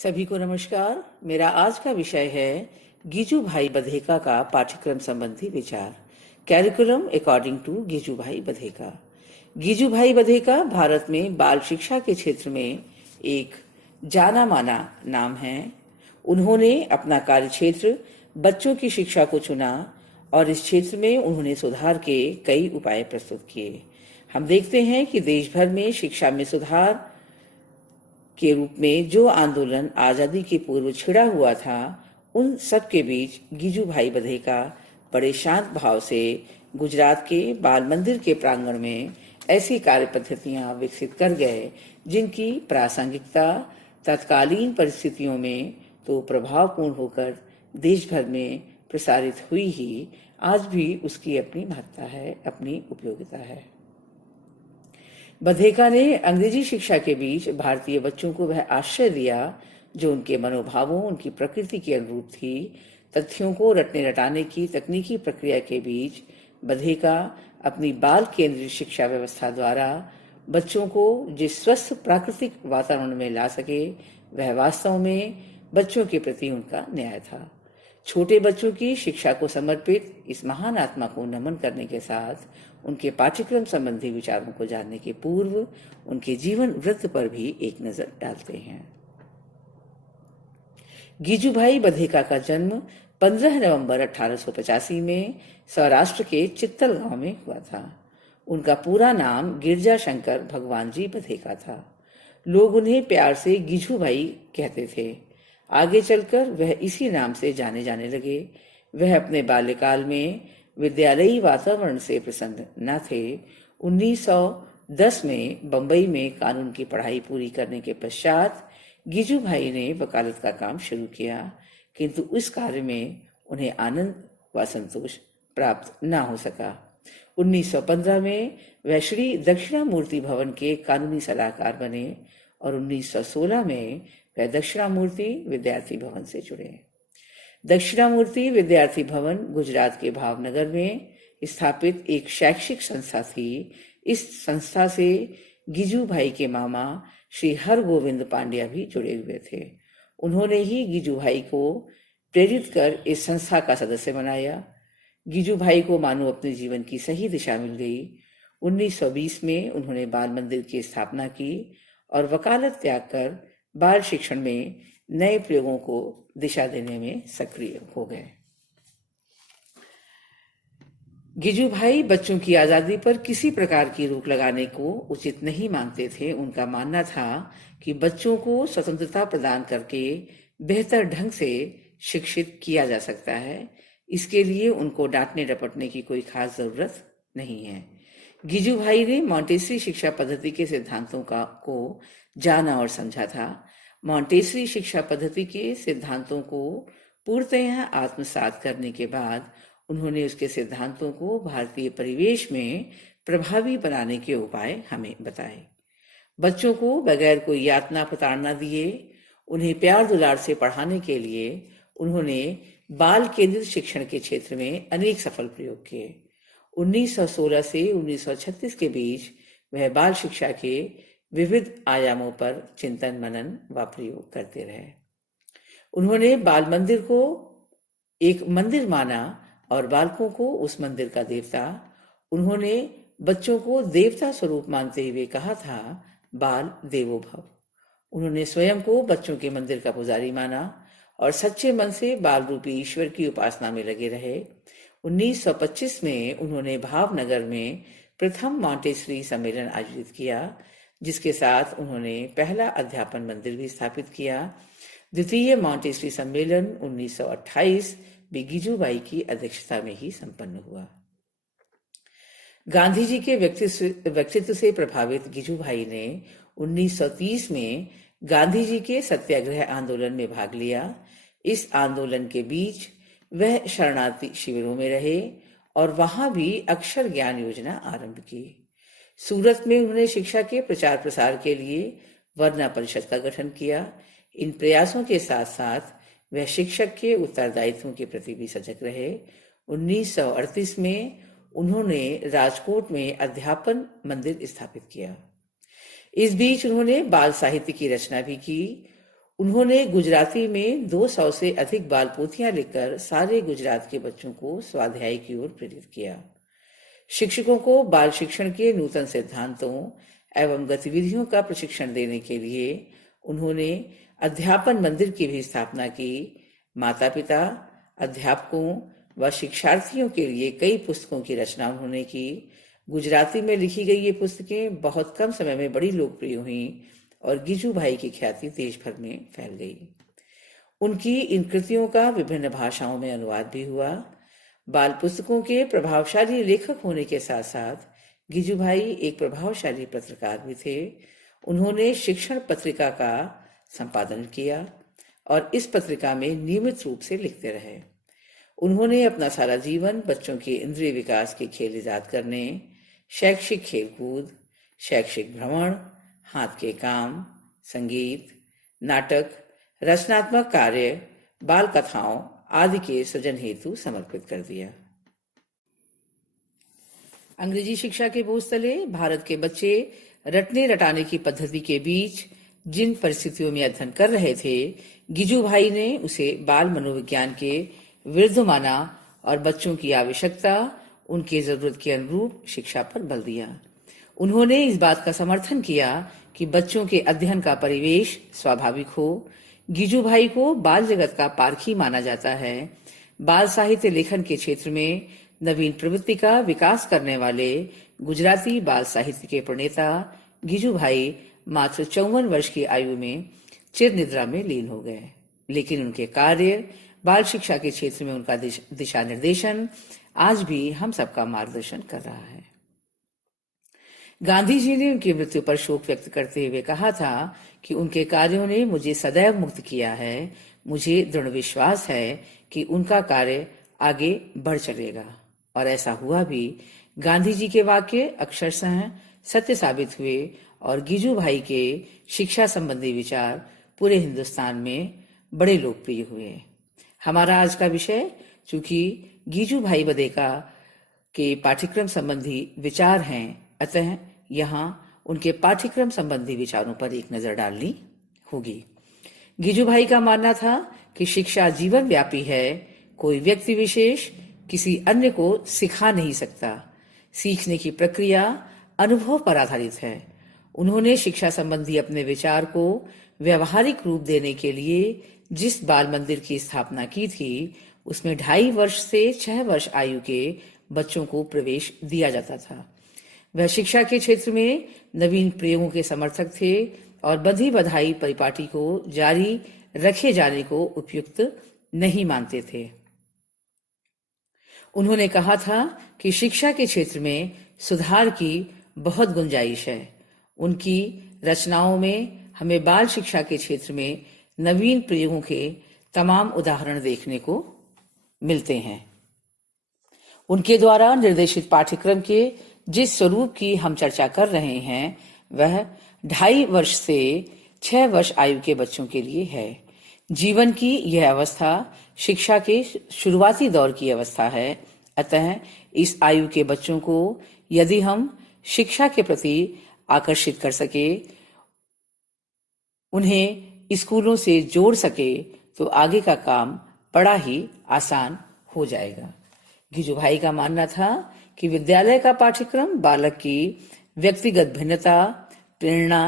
सभी को नमस्कार। मेरा आज का विषय है गिजू भाई बधेका का पाठ्यक्रम संबंधी विचार। कैरिकुलम अकॉर्डिंग टू गिजू भाई बधेका। गिजू भाई बधेका भारत में बाल शिक्षा के क्षेत्र में एक जाना माना नाम है। उन्होंने अपना कार्य क्षेत्र बच्चों की शिक्षा को चुना और इस क्षेत्र में उन्होंने सुधार के कई उपाय प्रस्तुत किए। हम देखते हैं कि देश भर में शिक्षा में सुधार के रूप में जो आंदोलन आजादी के पूर्व छिड़ा हुआ था, उन सब के बीच गिजू भाई बधेका बड़े शांत भाव से गुजरात के बाल मंदिर के प्रांगण में ऐसी कार्य पद्धतियां विकसित कर गए जिनकी प्रासंगिकता तत्कालीन परिस्थितियों में तो प्रभावपूर्ण होकर देश भर में प्रसारित हुई ही आज भी उसकी अपनी महत्ता है, अपनी उपयोगिता है। बधेका ने अंग्रेजी शिक्षा के बीच भारतीय बच्चों को वह आश्रय दिया जो उनके मनोभावों, उनकी प्रकृति के अनुरूप थी। तथ्यों को रटने रटाने की तकनीकी प्रक्रिया के बीच बधेका अपनी बाल केंद्रित शिक्षा व्यवस्था द्वारा बच्चों को जिस स्वस्थ प्राकृतिक वातावरण में ला सके, वह वास्तव में बच्चों के प्रति उनका न्याय था। छोटे बच्चों की शिक्षा को समर्पित इस महान आत्मा को नमन करने के साथ उनके पाठ्यक्रम संबंधी विचारों को जानने के पूर्व उनके जीवन वृत्त पर भी एक नजर डालते हैं। गिजू भाई बधेका का जन्म 15 नवंबर 1885 में सौराष्ट्र के चित्तल गांव में हुआ था। उनका पूरा नाम गिरजा शंकर भगवान जी बधेका था। लोग उन्हें प्यार से गिजू भाई कहते थे। आगे चलकर वह इसी नाम से जाने जाने लगे। वह अपने बाल्यकाल में विद्यालयी वातावरण से प्रसन्न न थे। 1910 में बंबई में कानून की पढ़ाई पूरी करने के पश्चात गिजू भाई ने वकालत का काम शुरू किया, किंतु उस कार्य में उन्हें आनंद व संतोष प्राप्त न हो सका। 1915 में वह श्री दक्षिणामूर्ति भवन के कानूनी सलाहकार बने और 1916 में वह दक्षिणामूर्ति विद्यार्थी भवन से जुड़े। दक्षिणामूर्ति विद्यार्थी भवन गुजरात के भावनगर में स्थापित एक शैक्षिक संस्था थी। इस संस्था से गिजू भाई के मामा श्री हरगोविंद पांड्या भी जुड़े हुए थे। उन्होंने ही गिजू भाई को प्रेरित कर इस संस्था का सदस्य बनाया। गिजू भाई को मानो अपने जीवन की सही दिशा मिल गई। 1920 में उन्होंने बाल मंदिर की स्थापना की और वकालत त्याग कर बाल शिक्षण में नए प्रयोगों को दिशा देने में सक्रिय हो गए। गिजू भाई बच्चों की आजादी पर किसी प्रकार की रोक लगाने को उचित नहीं मानते थे। उनका मानना था कि बच्चों को स्वतंत्रता प्रदान करके बेहतर ढंग से शिक्षित किया जा सकता है। इसके लिए उनको डांटने डपटने की कोई खास जरूरत नहीं है। गिजू भाई ने मॉन्टेसरी शिक्षा पद्धति के सिद्धांतों को जाना और समझा था। मॉन्टेसरी शिक्षा पद्धति के सिद्धांतों को पूर्णतः आत्मसात करने के बाद उन्होंने उसके सिद्धांतों को भारतीय परिवेश में प्रभावी बनाने के उपाय हमें बताए। बच्चों को बगैर कोई यातना प्रताड़ना दिए उन्हें प्यार दुलार से पढ़ाने के लिए उन्होंने बाल केंद्रित शिक्षण के क्षेत्र में अनेक सफल प्रयोग किए। 1916 से 1936 के बीच वह बाल शिक्षा के विविध आयामों पर चिंतन मनन व प्रयोग करते रहे। उन्होंने बाल मंदिर को एक मंदिर माना और बालकों को उस मंदिर का देवता। उन्होंने बच्चों को देवता स्वरूप मानते हुए कहा था, बाल देवो भव। उन्होंने स्वयं को बच्चों के मंदिर का पुजारी माना और सच्चे मन से बाल रूपी ईश्वर की उपासना में लगे रहे। 1925 में उन्होंने भावनगर में प्रथम मॉन्टेसरी सम्मेलन आयोजित किया, जिसके साथ उन्होंने पहला अध्यापन मंदिर भी स्थापित किया। द्वितीय मॉन्टेसरी सम्मेलन 1928 भी गिजू भाई की अध्यक्षता में ही संपन्न हुआ। गांधी जी के व्यक्तित्व से प्रभावित गिजू भाई ने 1930 में गांधी जी के सत्याग्रह आंदोलन में भाग लिया। इस आंदोलन के बीच वह शरणार्थी शिविरों में रहे और वहां भी अक्षर ज्ञान योजना आरंभ की। सूरत में उन्होंने शिक्षा के प्रचार प्रसार के लिए वर्ना परिषद का गठन किया। इन प्रयासों के साथ साथ वह शिक्षक के उत्तरदायित्वों के प्रति भी सजग रहे। 1938 में उन्होंने राजकोट में अध्यापन मंदिर स्थापित किया। इस बीच उन्होंने बाल साहित्य की रचना भी की। उन्होंने गुजराती में 200 से अधिक बाल पोथियां लिखकर सारे गुजरात के बच्चों को स्वाध्याय की ओर प्रेरित किया। शिक्षकों को बाल शिक्षण के नूतन सिद्धांतों एवं गतिविधियों का प्रशिक्षण देने के लिए उन्होंने अध्यापन मंदिर की भी स्थापना की। माता पिता, अध्यापकों व शिक्षार्थियों के लिए कई पुस्तकों की रचना उन्होंने की। गुजराती में लिखी गई ये पुस्तकें बहुत कम समय में बड़ी लोकप्रिय हुईं और गिजू भाई की ख्याति देश भर में फैल गई। उनकी इन कृतियों का विभिन्न भाषाओं में अनुवाद भी हुआ। बाल पुस्तकों के प्रभावशाली लेखक होने के साथ साथ गिजू भाई एक प्रभावशाली पत्रकार भी थे। उन्होंने शिक्षण पत्रिका का संपादन किया और इस पत्रिका में नियमित रूप से लिखते रहे। उन्होंने अपना सारा जीवन बच्चों के इंद्रिय विकास के खेल ईजाद करने, शैक्षिक खेलकूद, शैक्षिक भ्रमण, हाथ के काम, संगीत, नाटक, रचनात्मक कार्य, बाल कथाओं आदि के सृजन हेतु समर्पित कर दिया। अंग्रेजी शिक्षा के बोझ तले भारत के बच्चे रटने रटाने की पद्धति के बीच जिन परिस्थितियों में अध्ययन कर रहे थे, गिजू भाई ने उसे बाल मनोविज्ञान के विरुद्ध माना और बच्चों की आवश्यकता, उनके जरूरत के अनुरूप शिक्षा पर बल दिया। उन्होंने इस बात का समर्थन किया कि बच्चों के अध्ययन का परिवेश स्वाभाविक हो। गिजू भाई को बाल जगत का पारखी माना जाता है। बाल साहित्य लेखन के क्षेत्र में नवीन प्रवृत्ति का विकास करने वाले गुजराती बाल साहित्य के प्रणेता गिजू भाई मात्र 54 वर्ष की आयु में चिर निद्रा में लीन हो गए, लेकिन उनके कार्य, बाल शिक्षा के क्षेत्र में उनका दिशा निर्देशन आज भी हम सबका मार्गदर्शन कर रहा है। गांधी जी ने उनकी मृत्यु पर शोक व्यक्त करते हुए कहा था कि उनके कार्यों ने मुझे सदैव मुक्त किया है। मुझे दृढ़ विश्वास है कि उनका कार्य आगे बढ़ चलेगा, और ऐसा हुआ भी। गांधी जी के वाक्य अक्षरशः सत्य साबित हुए और गिजू भाई के शिक्षा संबंधी विचार पूरे हिंदुस्तान में बड़े लोकप्रिय हुए। हमारा आज का विषय चूंकि गिजू भाई बदेका के पाठ्यक्रम संबंधी विचार हैं, अतः यहाँ उनके पाठ्यक्रम संबंधी विचारों पर एक नजर डालनी होगी। गिजू भाई का मानना था कि शिक्षा जीवन व्यापी है। कोई व्यक्ति विशेष किसी अन्य को सिखा नहीं सकता। सीखने की प्रक्रिया अनुभव पर आधारित है। उन्होंने शिक्षा संबंधी अपने विचार को व्यवहारिक रूप देने के लिए जिस बाल मंदिर की स्थापना की थी, उसमें 2.5 वर्ष से 6 वर्ष आयु के बच्चों को प्रवेश दिया जाता था। वह शिक्षा के क्षेत्र में नवीन प्रयोगों के समर्थक थे और बंधी बधाई परिपाटी को जारी रखे जाने को उपयुक्त नहीं मानते थे। उन्होंने कहा था कि शिक्षा के क्षेत्र में सुधार की बहुत गुंजाइश है। उनकी रचनाओं में हमें बाल शिक्षा के क्षेत्र में नवीन प्रयोगों के तमाम उदाहरण देखने को मिलते हैं। उनके द्वारा निर्देशित पाठ्यक्रम के जिस स्वरूप की हम चर्चा कर रहे हैं, वह 2.5 वर्ष से 6 वर्ष आयु के बच्चों के लिए है। जीवन की यह अवस्था शिक्षा के शुरुआती दौर की अवस्था है। अतः इस आयु के बच्चों को यदि हम शिक्षा के प्रति आकर्षित कर सके, उन्हें स्कूलों से जोड़ सके, तो आगे का काम बड़ा ही आसान हो जाएगा। गिजू भाई का मानना था कि विद्यालय का पाठ्यक्रम बालक की व्यक्तिगत भिन्नता, प्रेरणा,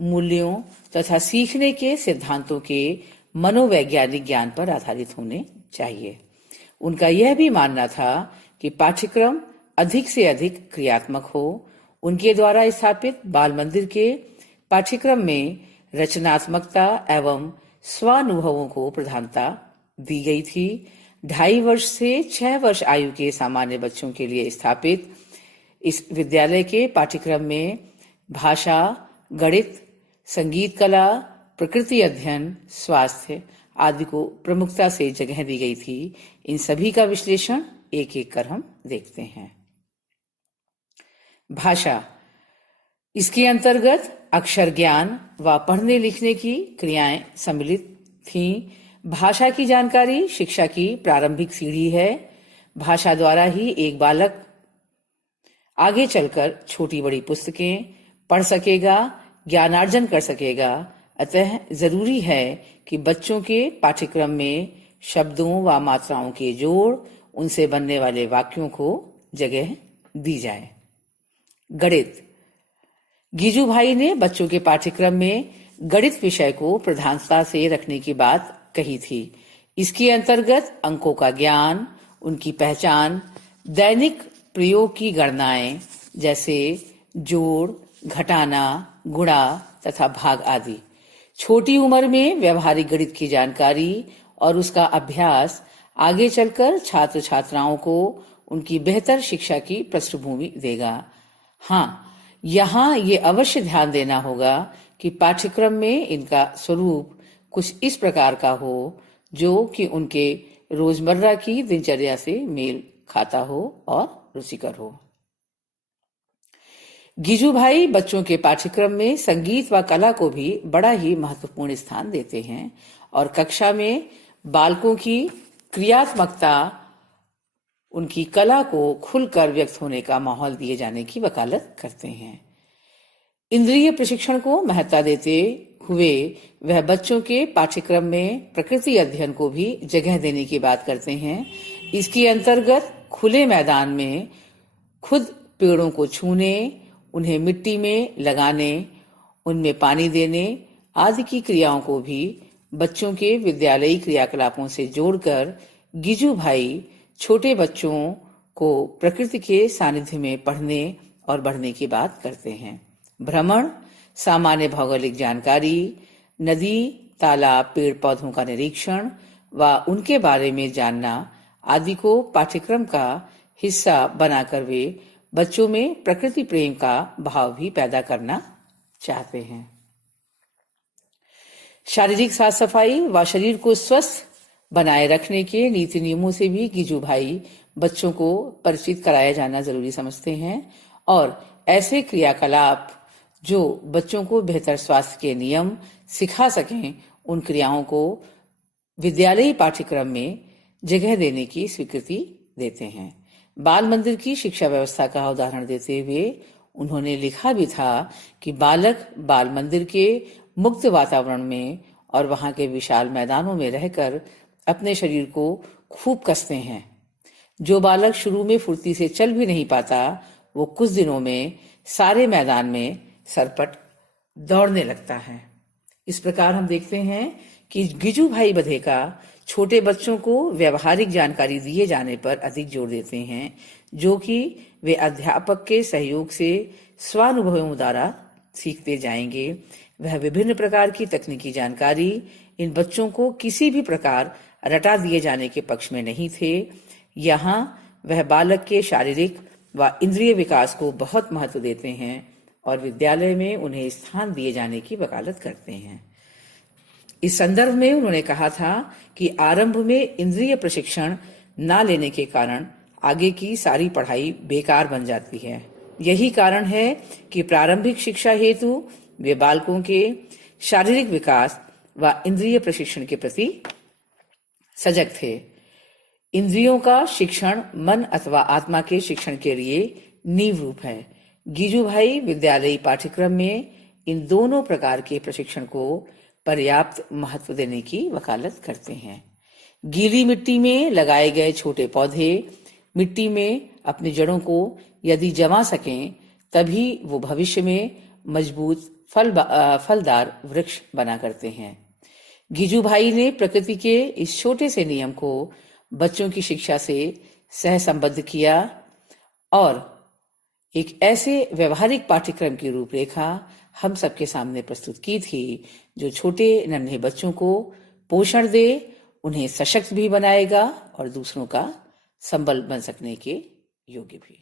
मूल्यों तथा सीखने के सिद्धांतों के मनोवैज्ञानिक ज्ञान पर आधारित होने चाहिए। उनका यह भी मानना था कि पाठ्यक्रम अधिक से अधिक क्रियात्मक हो। उनके द्वारा स्थापित बाल मंदिर के पाठ्यक्रम में रचनात्मकता एवं स्वानुभवों को प्रधानता दी गई थी। 2.5 वर्ष से 6 वर्ष आयु के सामान्य बच्चों के लिए स्थापित इस विद्यालय के पाठ्यक्रम में भाषा, गणित, संगीत कला, प्रकृति अध्ययन, स्वास्थ्य आदि को प्रमुखता से जगह दी गई थी। इन सभी का विश्लेषण एक एक कर हम देखते हैं। भाषा, इसके अंतर्गत अक्षर ज्ञान व पढ़ने लिखने की क्रियाएं सम्मिलित थीं। भाषा की जानकारी शिक्षा की प्रारंभिक सीढ़ी है। भाषा द्वारा ही एक बालक आगे चलकर छोटी बड़ी पुस्तकें पढ़ सकेगा, ज्ञानार्जन कर सकेगा। अतः जरूरी है कि बच्चों के पाठ्यक्रम में शब्दों व मात्राओं के जोड़, उनसे बनने वाले वाक्यों को जगह दी जाए। गणित। गिजू भाई ने बच्चों के पाठ्यक्रम में गणित विषय को प्रधानता से रखने की बात कही थी। इसके अंतर्गत अंकों का ज्ञान, उनकी पहचान, दैनिक प्रयोग की गणनाएं जैसे जोड़, घटाना, गुणा तथा भाग आदि, छोटी उम्र में व्यवहारिक गणित की जानकारी और उसका अभ्यास आगे चलकर छात्र छात्राओं को उनकी बेहतर शिक्षा की पृष्ठभूमि देगा। हाँ, यहाँ ये अवश्य ध्यान देना होगा कि पाठ्यक्रम में इनका स्वरूप कुछ इस प्रकार का हो जो कि उनके रोजमर्रा की दिनचर्या से मेल खाता हो और रुचिकर हो। गिजू भाई बच्चों के पाठ्यक्रम में संगीत व कला को भी बड़ा ही महत्वपूर्ण स्थान देते हैं और कक्षा में बालकों की क्रियात्मकता, उनकी कला को खुलकर व्यक्त होने का माहौल दिए जाने की वकालत करते हैं। इंद्रिय प्रशिक्षण को महत्ता देते हुए वह बच्चों के पाठ्यक्रम में प्रकृति अध्ययन को भी जगह देने की बात करते हैं। इसके अंतर्गत खुले मैदान में खुद पेड़ों को छूने, उन्हें मिट्टी में लगाने, उनमें पानी देने आदि की क्रियाओं को भी बच्चों के विद्यालयी क्रियाकलापों से जोड़कर गिजू भाई छोटे बच्चों को प्रकृति के सानिध्य में पढ़ने और बढ़ने की बात करते हैं। भ्रमण, सामान्य भौगोलिक जानकारी, नदी, तालाब, पेड़ पौधों का निरीक्षण व उनके बारे में जानना आदि को पाठ्यक्रम का हिस्सा बनाकर वे बच्चों में प्रकृति प्रेम का भाव भी पैदा करना चाहते हैं। शारीरिक साफ सफाई व शरीर को स्वस्थ बनाए रखने के नीति नियमों से भी गिजू भाई बच्चों को परिचित कराया जाना जरूरी समझते हैं और ऐसे क्रियाकलाप जो बच्चों को बेहतर स्वास्थ्य के नियम सिखा सकें, उन क्रियाओं को विद्यालयी पाठ्यक्रम में जगह देने की स्वीकृति देते हैं। बाल मंदिर की शिक्षा व्यवस्था का उदाहरण देते हुए उन्होंने लिखा भी था कि बालक बाल मंदिर के मुक्त वातावरण में और वहां के विशाल मैदानों में रहकर अपने शरीर को खूब कसते हैं। जो बालक शुरू में फुर्ती से चल भी नहीं पाता, वो कुछ दिनों में सारे मैदान में सरपट दौड़ने लगता है। इस प्रकार हम देखते हैं कि गिजू भाई बधेका छोटे बच्चों को व्यवहारिक जानकारी दिए जाने पर अधिक जोर देते हैं, जो कि वे अध्यापक के सहयोग से स्वानुभवों द्वारा सीखते जाएंगे। वह विभिन्न प्रकार की तकनीकी जानकारी इन बच्चों को किसी भी प्रकार रटा दिए जाने के पक्ष में नहीं थे। यहाँ वह बालक के शारीरिक व इंद्रिय विकास को बहुत महत्व देते हैं और विद्यालय में उन्हें स्थान दिए जाने की वकालत करते हैं। इस संदर्भ में उन्होंने कहा था कि आरंभ में इंद्रिय प्रशिक्षण न लेने के कारण आगे की सारी पढ़ाई बेकार बन जाती है। यही कारण है कि प्रारंभिक शिक्षा हेतु वे बालकों के शारीरिक विकास व इंद्रिय प्रशिक्षण के प्रति सजग थे। इंद्रियों का शिक्षण मन अथवा आत्मा के शिक्षण के लिए नींव रूप है। गिजू भाई विद्यालयी पाठ्यक्रम में इन दोनों प्रकार के प्रशिक्षण को पर्याप्त महत्व देने की वकालत करते हैं। गीली मिट्टी में लगाए गए छोटे पौधे मिट्टी में अपनी जड़ों को यदि जमा सकें, तभी वो भविष्य में मजबूत फलदार वृक्ष बना करते हैं। गिजू भाई ने प्रकृति के इस छोटे से नियम को बच्चों की शिक्षा से सहसंबद्ध किया और एक ऐसे व्यवहारिक पाठ्यक्रम की रूपरेखा हम सबके सामने प्रस्तुत की थी, जो छोटे नन्हे बच्चों को पोषण दे, उन्हें सशक्त भी बनाएगा और दूसरों का संबल बन सकने के योग्य भी।